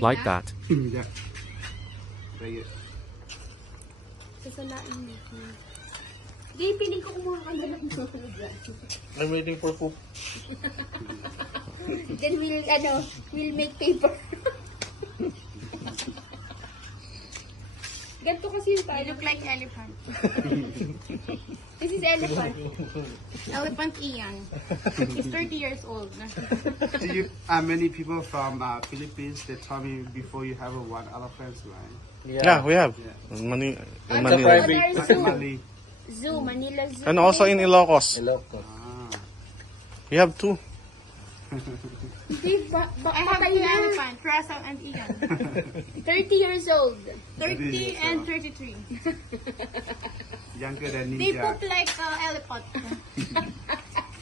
like that. Yeah. Break it. Sasalain mo. Hindi, piling ko kumuha ka na lang. I'm waiting for poop. Then we'll make paper. Ganito kasi yung tayo. You look like elephant. This is elephant. Elephant Ian. He's 30 years old. Do you, many people from Philippines, they told me before you have one elephant, right? Yeah, we have. Yeah. Mani in Ano Manila. other zoo? Mali. Zoo, Manila Zoo. And also in Ilocos. Ah. We have two. Hindi, I have two elephants, Russell and Ian. 30 years old. 30 and 33. Younger than They Ninja. poop like elephant.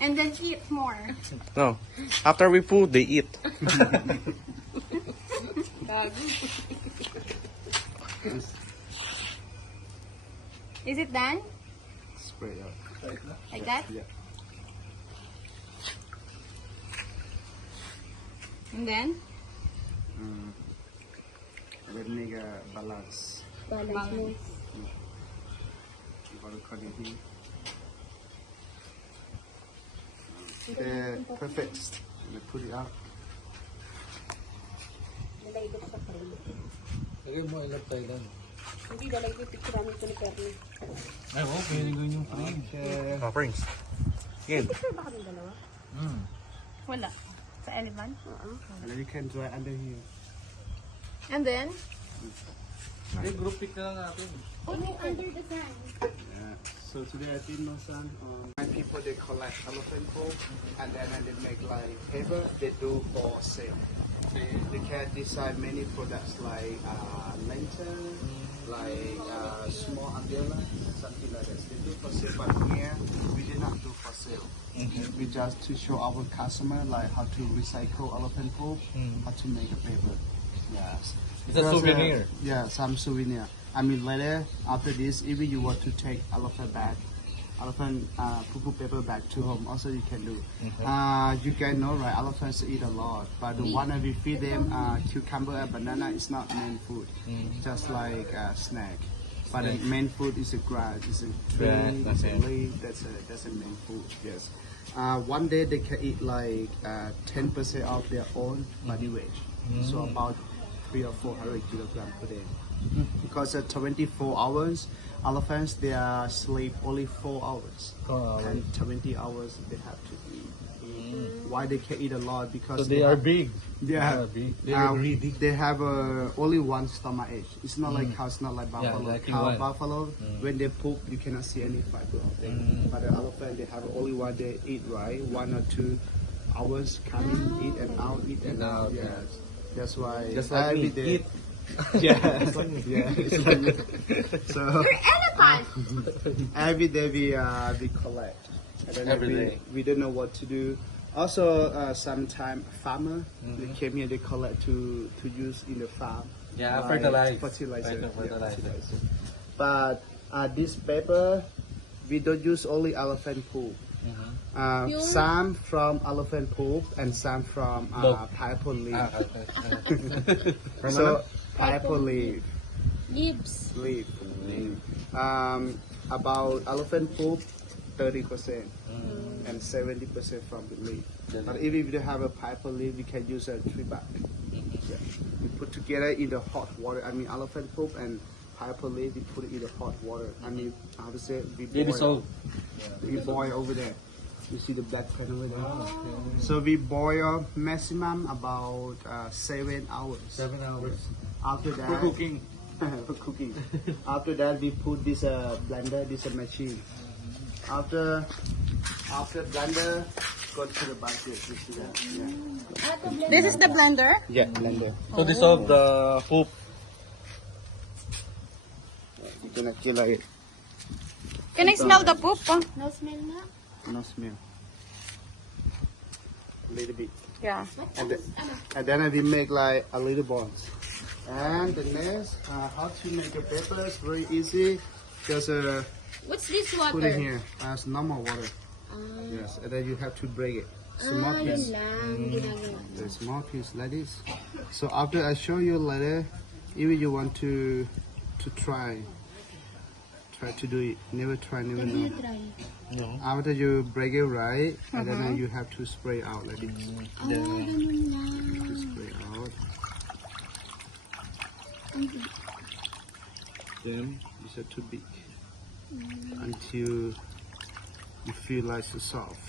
And then eat more. No. After we poo, they eat. Is it done? Spray out. Like that? Yeah. And then? And then make a balance. Balance mo. You gotta cut it here. Perfect. And then put it out. Nalagay ko sa frame. Lagay mo, I love Thailand. Hindi, nalagay ko yung picture namin ko ni Perni. Ay, oh, pwede ko yung frame. Oh, rings. Again. Picture ba kami dalawa? Wala. Sa elephant. And then you can dry under here. And then? Ay, group pick na lang natin. Only under the sun. Yeah. So today I did no sun. My people they collect elephant poop and then they make like paper. They do for sale. They can design many products like lantern, like small umbrella, something like that. They do for sale, but here we did not do for sale. We just to show our customer like how to recycle elephant poop, how to make a paper. Yes. It's a souvenir. Yeah, some souvenir. I mean later after this, if you want to take elephant poo paper back to home, also you can do. You guys know, right? Elephants eat a lot, but the one that we feed them, cucumber and banana is not main food, just like a snack. But the main food is a grass, is a tree, is a leaf. That's a main food. Yes. One day they can eat like 10% of their own body weight, so about 300 or 400 kilograms per day. Because at 24 hours, elephants they are sleep only 4 hours, and 20 hours they have to eat. Why they can eat a lot? Because So they are big. yeah, They are greedy. they have only one stomach edge. It's not like cow, it's not like buffalo. exactly Cow, one. buffalo, when they poop, you cannot see any fiber of them. But the elephant, they have only one they eat, right? 1 or 2 hours coming, eat and out, eat and out. Yes, that's why Just like every me, day. eat. Yeah, yeah. It's like me. So Elephant! every day we collect. And then Every day. we don't know what to do. Also, sometimes farmer they came here, they collect to use in the farm. Yeah, like fertilizer. fertilizer. Yeah, Fertilizer. fertilizer. But this paper, we don't use only elephant poop. Some from elephant poop and some from Dog. pineapple leaf. From So pineapple leaf. Leaves. Leaf. About elephant poop, 30%, and 70% from the leaf. But if you don't have a pineapple leaf, you can use a tree bark. Yeah. You put together in the hot water. I mean, elephant poop and pineapple leaf. You put it in the hot water. I mean, how to say? We Baby boil. salt. We boil over there. You see the black pen over there. So we boil maximum about 7 hours. 7 hours. After that, For cooking. for cooking. After that, we put this blender, this machine. After blender, go to the bucket. You see that? Yeah. This is the blender. Yeah, blender. So dissolve the poop. You're gonna kill it. Can I smell the poop? No smell na? No smell. A little bit. Yeah. And then we make like a little buns. And the next, how to make a paper is very easy. Just What's this put water? it here as normal water. Yes, and then you have to break it. Small Yun piece. lang, ginagawa. The small piece like this. So after I show you later, if you want to try to do it. Never try, never know. Try. No. After you break it right, and then you have to spray out like this. Oh, ganun lang. To spray out. Then you set too big until you feel like so soft.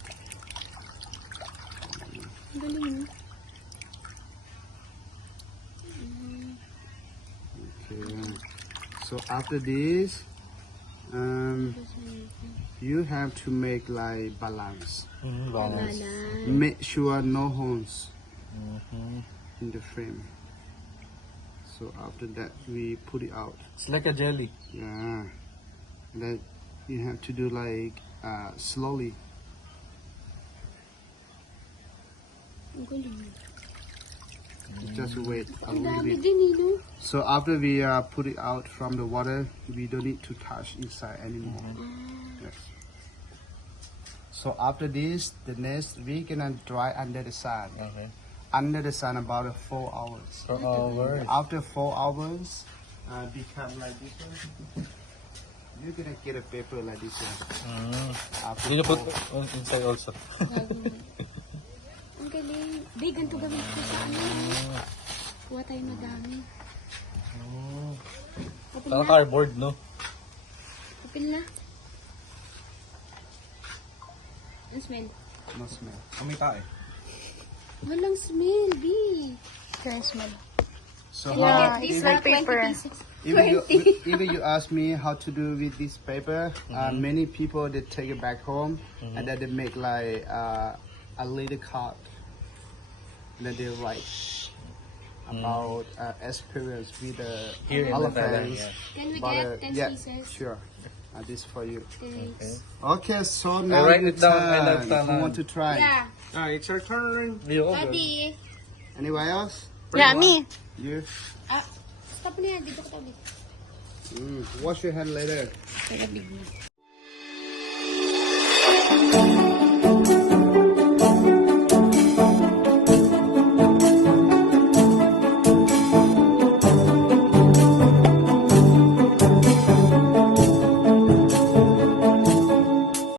Ang galing, no? Okay. So after this, you have to make like balance. Balance. Balan. Make sure no holes in the frame. So after that, we put it out. It's like a jelly. Yeah. And then you have to do like slowly. Ang galing. Just wait a Ang little dami bit. din, eh, no? So after we put it out from the water, we don't need to touch inside anymore. Yes. So after this, the next we gonna dry under the sun. Okay. Under the sun about 4 hours. For hours. After 4 hours, become like this one. You're gonna get a paper like this one. After You put 4 inside also. Ang galing. Di, ganito gawin ko sa ano. Kuha tayo madami. Open Parang na. cardboard, no? Open na. Ang smell. no smell. Kumita eh. Walang smell, B. Can I smell? So Yeah, how, it's even, like paper. even you ask me how to do with this paper, many people they take it back home and then they make like a little card. And then they write about experience with the Here in elephants. Thailand, yeah. Can we But, get 10 yeah, pieces? sure. This for you. Thanks. Okay, so now write your it down and turn. I'll If you tell want to try. Yeah. It's your turn. Daddy. Anyone else? Yeah, me. You. Stop na yan. Dito ko tabi. Wash your hand later. Take a big one.